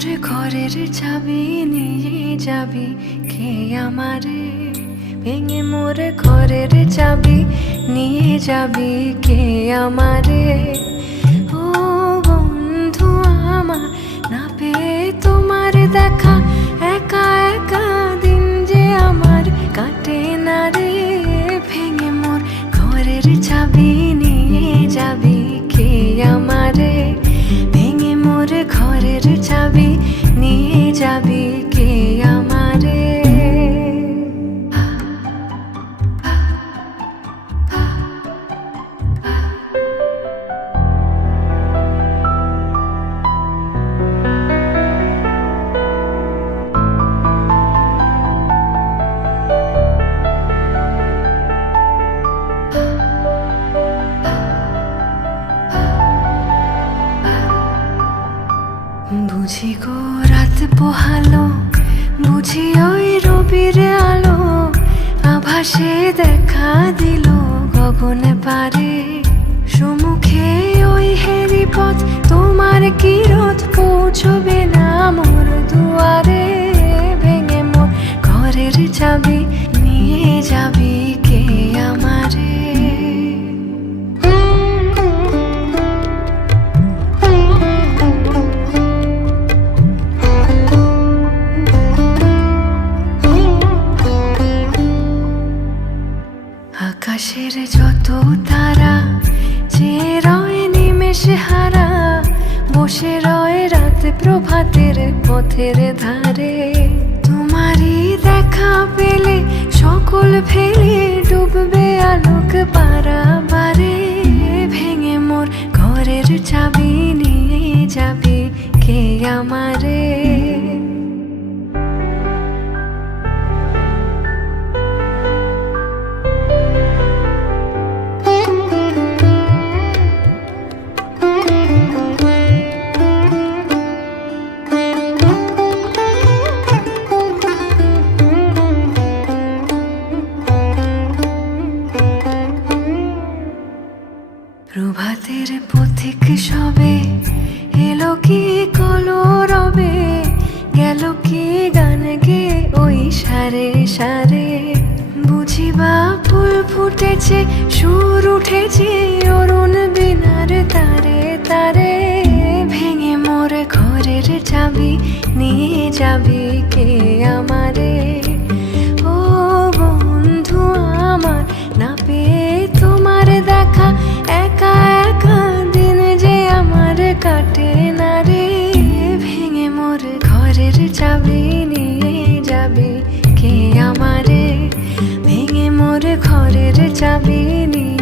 মোর ঘরের চাবি নিয়ে যাবি কে আমারে, ভেঙে মোর ঘরের চাবি নিয়ে যাবি কে আমারে। ও বন্ধু আমার, না পেয়ে তোমার দেখা, একা একা দিন যে আমার কাটে না রে। ভেঙে মোর ঘরের চাবি নিয়ে যাবি কে আমারে, ভেঙে মোর ঘরের চাবি নিয়ে যাবি কে আমারে। বুঝি গো রাত পোহালো, বুঝি ওই রবির আলো, আভাসে দেখা দিল গগনে পারে। সম্মুখে ওই হেরি পথ, তোমার কি রোধ পৌঁছবে না মোর দুয়ারে। ভেঙে মোর ঘরের চাবি নিয়ে যাবি কে আমারে। আকাশের যত তারা যে রয় নিমেষে হারা, বসে রয় রাত প্রভাতের পথের ধারে। তোমারই দেখা পেলে সকল ফেলে ডুববে আলোক পারাবারে। ভেঙে মোর ঘরের চাবি নিয়ে যাবি কে আমারে। প্রভাতের পথিক সবে এলো কি কলরবে, গেল কি গান গে ওই সারে সারে। বুঝিবা ফুল ফুটেছে, সুর উঠেছে অরুণ বিনার তারে তারে। ভেঙে মোর ঘরের চাবি নিয়ে যাবি কে আমারে। ও বন্ধু আমার, না পেয়ে তোমার দেখা, একা একা দিন যে আমার কাটে না রে। ভেঙে মোর ঘরের চাবি নিয়ে যাবি কে আমারে, ভেঙে মোর ঘরের চাবি নিয়ে